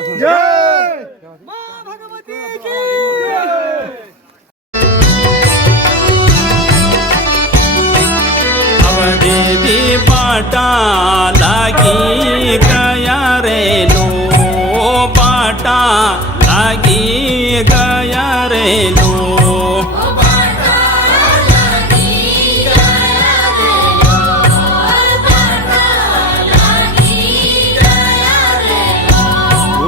जय माँ भगवती की जय। देवी पाटा लागी गया रे लो पाटा लागी गया रे लो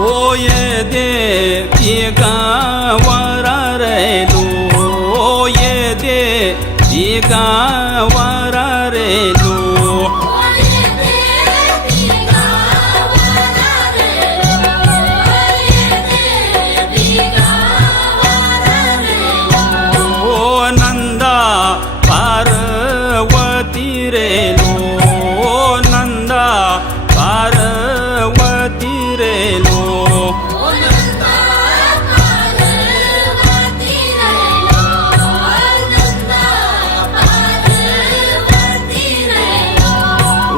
ओ ये देवी गावर रे लो ये देवी गावर रे लो ओ नंदा पार्वती रे लो नंदा पार्वती रे लो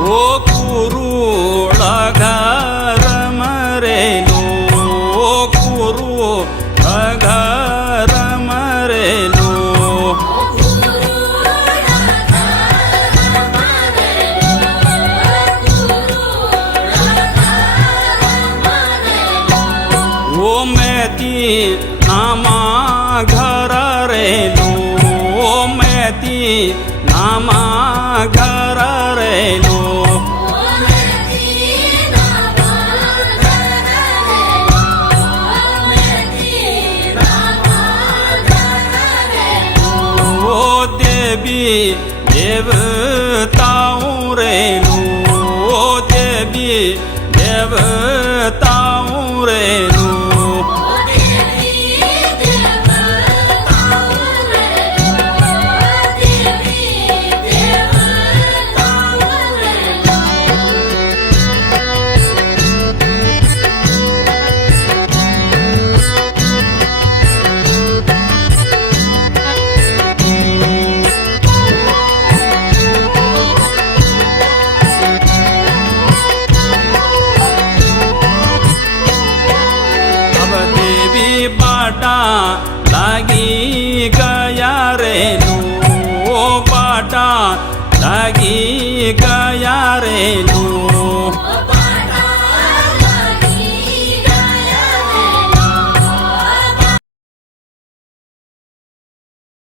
ओ कुरुळ घर मरेलो कुरुळ घर मरेलो ओ मेती नामा घर रेलो ओ मेती नामा घर रेलो ओ देवी देवताओं रेलो ओ देवी देवताओं रेलो पाटा लागी गया रे लो पाटा लागी गया रे लो